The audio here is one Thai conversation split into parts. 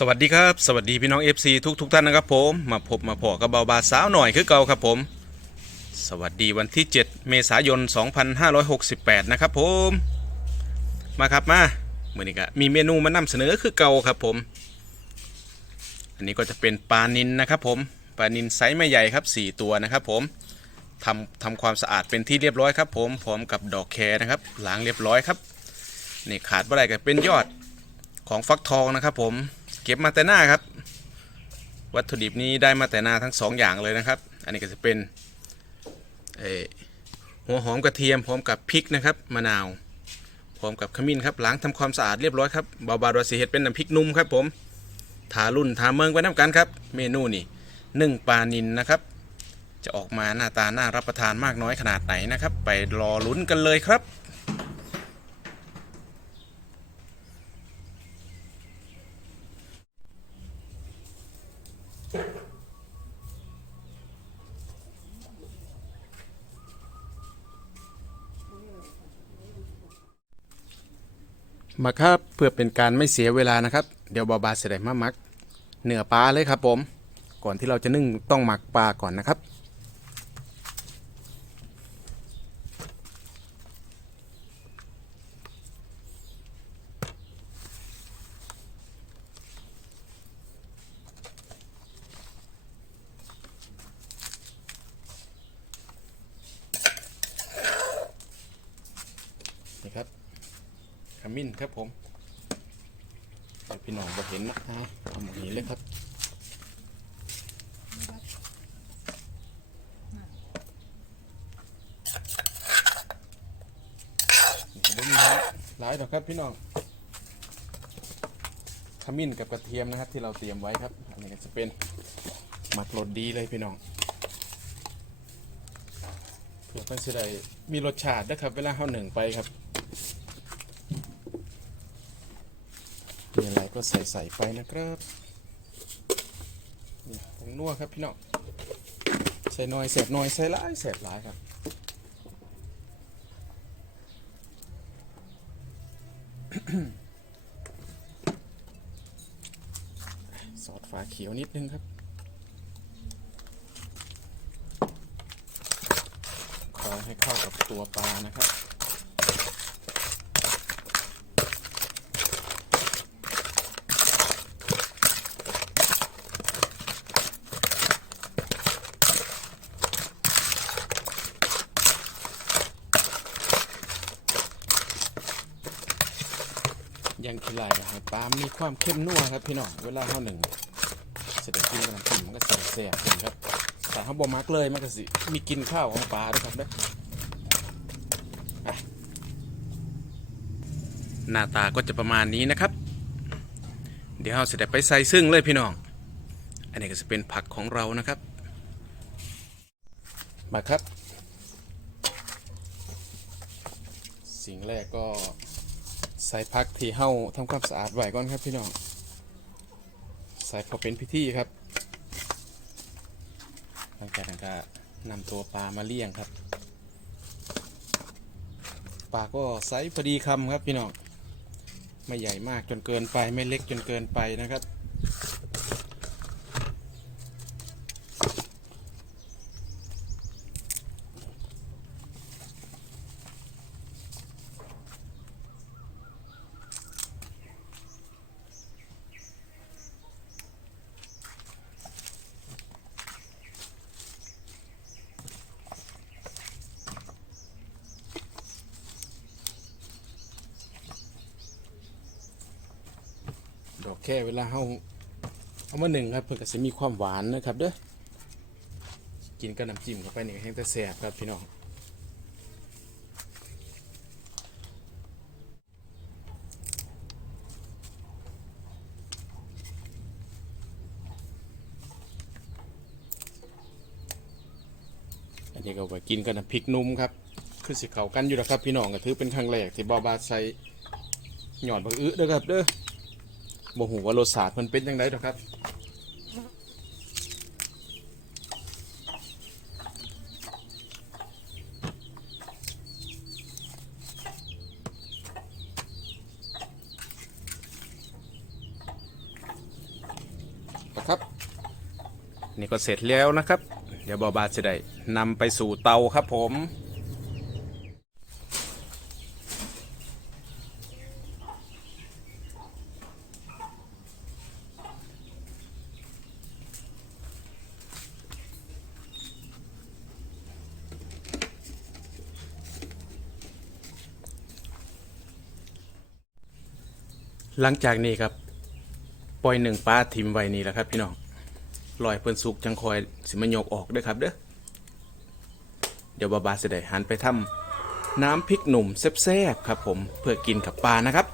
สวัสดีครับสวัสดีพี่น้อง FC ทุกทุกท่านนะครับผมมาพบมาพอกับเบาบาสาวหน่อยคือเก่าครับผม สวัสดีวันที่ 7 เมษายน 2568 นะครับผมมาครับมาเมื่อนี้ก็มีเมนูมานำเสนอคือเก่าครับผม อันนี้ก็จะเป็นปลานินนะครับผมปลานินไซส์ไม่ใหญ่ครับ 4 ตัวนะครับผมทำทำความสะอาดเป็นที่เรียบร้อยครับผมพร้อมกับดอกแครนะครับล้างเรียบร้อยครับนี่ขาดเมื่อไรก็เป็นยอดของฟักทองนะครับผม ก็บมาแต่หน้าครับ วัตถุดิบนี้ได้มาแต่หน้าทั้งสองอย่างเลยนะครับ อันนี้ก็จะเป็นเอ่อหัวหอมกระเทียมพร้อมกับพริกนะครับมะนาวพร้อมกับขมิ้นครับล้างทำความสะอาดเรียบร้อยครับเบาบาดวสีเห็ดเป็นน้ำพริกนุ่มครับผมทารุ่นทาเมืองไว้น้ำกันครับ เมนูนี่นึ่งปลานินนะครับ จะออกมาหน้าตาน่ารับประทานมากน้อยขนาดไหนนะครับ ไปรอลุ้นกันเลยครับ มาครับเพื่อเป็นการไม่เสียเวลานะครับ เดี๋ยวบาบาเสด็จมามักเนื้อปลาเลยครับผม ก่อนที่เราจะนึ่งต้องหมักปลาก่อนนะครับ มิ้นครับผมเดี๋ยวพี่น้องจะเห็นนะฮะทำอย่างนี้เลยครับบ่มีหลายหลายดอกครับพี่น้องขมิ้นกับกระเทียมนะครับ ที่เราเตรียมไว้ครับ อันนี้ก็จะเป็นหมักรสดีเลยพี่น้องเพื่อเพื่อนจะได้มีรสชาตินะครับ เวลาเข้าหนึ่งไปครับ มีอะไร ก็ใส่ใส่ไปนะครับนี่ผงนัวครับพี่น้องใส่น้อยเสร็จน้อยใส่หลายเสร็จหลายครับซอสฝาเขียวนิดนึงครับคอยให้เข้ากับตัวปลานะครับ ยังขี้ลายกับให้ ปลามีความเข้มนัวครับพี่น้อง เวลาเขาหนึ่งเสร็จกินกับน้ำจิ้มมันก็แซ่บๆดีครับแต่เขาบ่มักเลยมันก็สิ มีกินข้าวของปลาด้วยครับเด้ออะหน้าตาก็จะประมาณนี้นะครับ เดี๋ยวเราเสร็จไปใส่ซึ่งเลยพี่น้อง อันนี้ก็จะเป็นผักของเรานะครับ มาครับ สิ่งแรกก็ ใส่พักที่เห่าทำความสะอาดไว้ก่อนครับพี่น้อง ใส่พอเป็นพิธีครับ หลังจากนั้นก็นำตัวปลามาเลี้ยงครับ ปลาก็ไซส์พอดีคำครับพี่น้อง ไม่ใหญ่มากจนเกินไปไม่เล็กจนเกินไปนะครับ ค่เวลาเฮาเอามาหนึ่งครับเพื่อก็จะมีความหวานนะครับเด้อกินกับน้ำจิ้มเข้าไปหนี่ก็แห้งแต่แซ่บครับพี่น้องอันนี้ก็ไว้กินกับน้ำพริกนุ่มครับคือสิเขากันอยู่แล้วครับพี่น้องก็ถือเป็นครั้งแรกที่บอบาใช้หยอดบักอื้อเด้อครับเด้อ บ่หูว่ารสชาติมันเป็นยังไงหรอกครับนะครับนี่ก็เสร็จแล้วนะครับ เดี๋ยวบอบาจะได้นำไปสู่เตาครับผม หลังจากนี้ครับ ปล่อยหนึ่งปลาทิมไว้นี่แหละครับ พี่น้องลอยเพิ่นสุกจังคอยสิมโยกออกด้วยครับเด้อเดี๋ยวบาบาเสด็จหันไปทำน้ำพริกหนุ่มแซ่บๆครับผมเพื่อกินกับปลานะครับ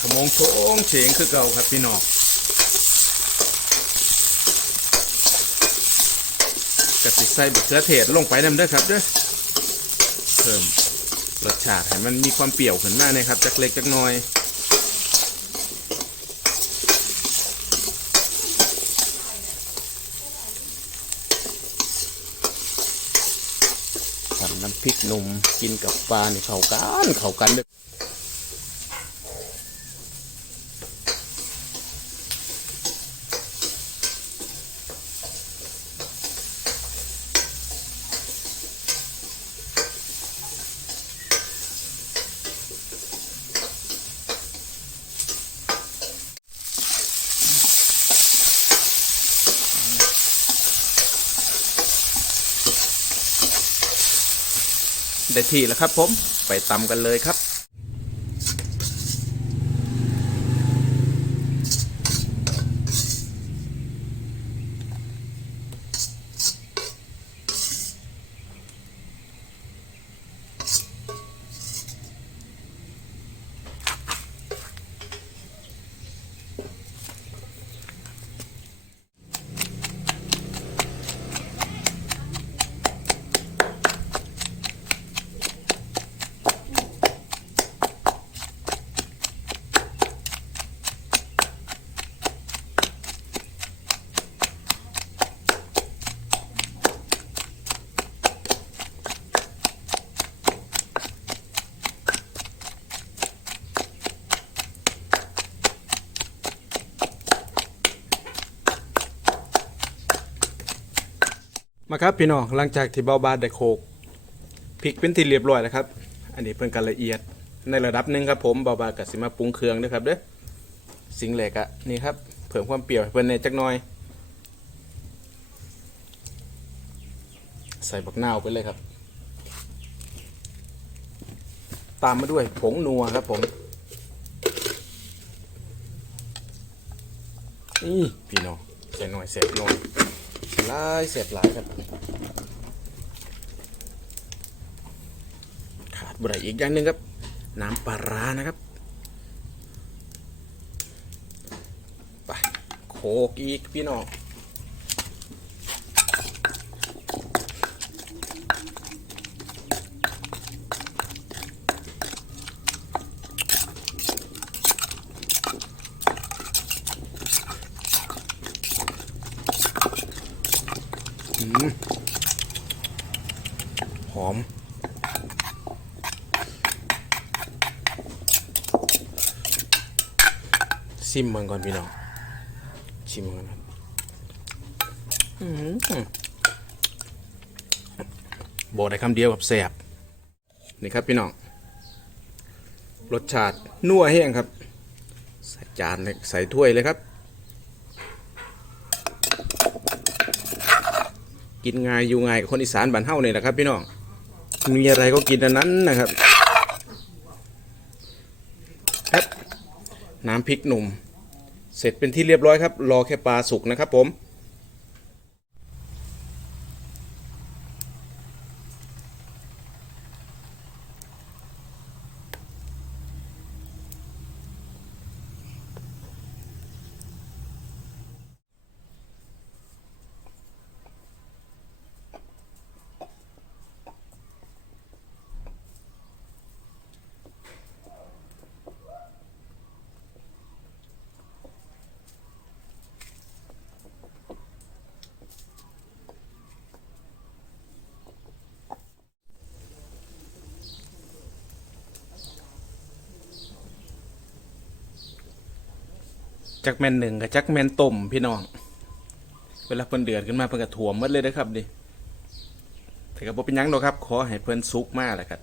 ขมงโชงเฉงคือเก่าครับพี่น้องกระติใส่บุกเสือเทศลงไปนำเด้อครับเด้อเพิ่มรสชาติให้มันมีความเปรี้ยวขึ้นมาเลยครับจักเล็กจักน้อยทำน้ำพริกหนุ่มกินกับปลานี่เข้ากันเข้ากันเด้อ ได้ที่แล้วครับผมไปตำกันเลยครับ มาครับพี่น้องหลังจากที่เบาบาดได้โขกพริกเป็นที่เรียบร้อยแล้วครับ อันนี้เพิ่นกันละเอียดในระดับหนึ่งครับผมเบาบากับสิมาปรุงเครื่องด้วยครับเด้อสิ่งแรกอะนี่ครับเพิ่มความเปรี้ยวให้เพิ่นในจักหน่อย ใส่บักนาวไปเลยครับ ตามมาด้วยผงนัวครับผมนี่พี่น้องใส่หน่อยเสร็จหน่อย หลายเสร็จหลายครับขาดบริอีกอย่างหนึ่งครับ น้ำปลาร้านะครับไปโคกอีกพี่น้อง หอม ซิมมันก่อนพี่น้อง ชิมมันก่อนบอืมบอกได้คำเดียวแบบแสบนี่ครับพี่น้อง รสชาตินัวแห้งครับ ใส่จานเลยใส่ถ้วยเลยครับ กินง่ายอยู่ง่ายคนอีสานบ้านเฮาเนี่ยนะครับ พี่น้องมีอะไรก็กินอันนั้นนะครับครับน้ำพริกหนุ่ม เสร็จเป็นที่เรียบร้อยครับ รอแค่ปลาสุกนะครับผม จักแมนหนึ่งกับจักแมนต้มพี่น้อง เวลาเพิ่นเดือดขึ้นมาเพิ่นก็ถ่วมหมดเลยนะครับดิแต่ก็บ่เป็นยังหรอกครับ ขอให้เพิ่นสุกมากแหละครับ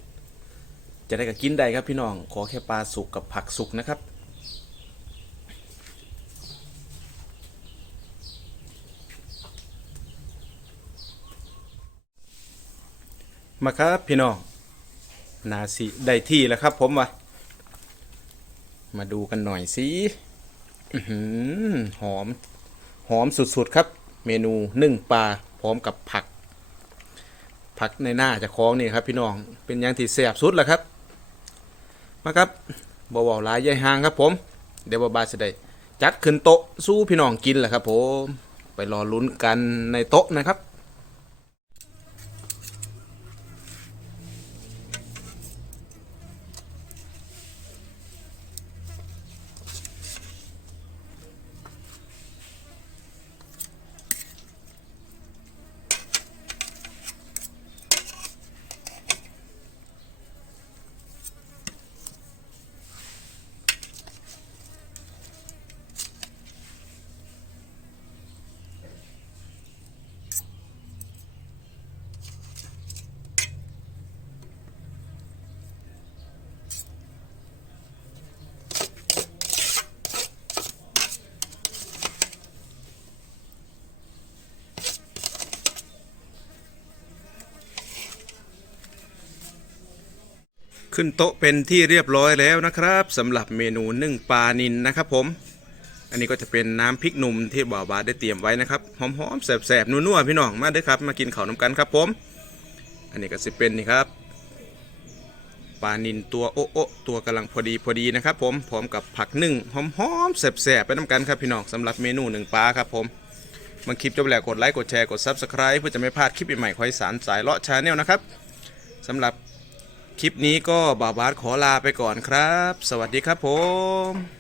จะได้ก็กินได้ครับพี่น้อง ขอแค่ปลาสุกกับผักสุกนะครับมาครับพี่น้องนาสิได้ที่แล้วครับผมวะมาดูกันหน่อยสิ หอม หอมสุดๆครับ เมนูนึ่งปลาพร้อมกับผัก ผักในหน้าจะคล้องนี่ครับ พี่น้องเป็นอย่างที่แสบสุดแหละครับ มาครับบเวาหลายใยห่างครับ ผม เดี๋ยวบาบาจะได้จัดขึ้นโต๊ะสู้พี่น้องกินแหละครับ ผมไปรอลุ้นกันในโต๊ะนะครับ ขึ้นโต๊ะเป็นที่เรียบร้อยแล้วนะครับสำหรับเมนูนึ่งปลานินนะครับผม อันนี้ก็จะเป็นน้ำพริกหนุ่มที่บ่าวบาได้เตรียมไว้นะครับหอมๆแสบๆนัวๆพี่น้องมาเด้อครับมากินข้าวน้ำกันครับผม อันนี้ก็จะเป็นนี่ครับปลานินตัวโอะโอะตัวกำลังพอดีพอดีนะครับผมพร้อมกับผักนึ่งหอมๆแสบๆไปน้ำกันครับพี่น้องสำหรับเมนูหนึ่งปลาครับผมมาคลิปจบแล้วกดไลค์กดแชร์กด Subscribe เพื่อจะไม่พลาดคลิปใหม่ๆคอยสารสายเลาะชาแนลนะครับสำหรับ คลิปนี้ก็บาบาสขอลาไปก่อนครับ สวัสดีครับผม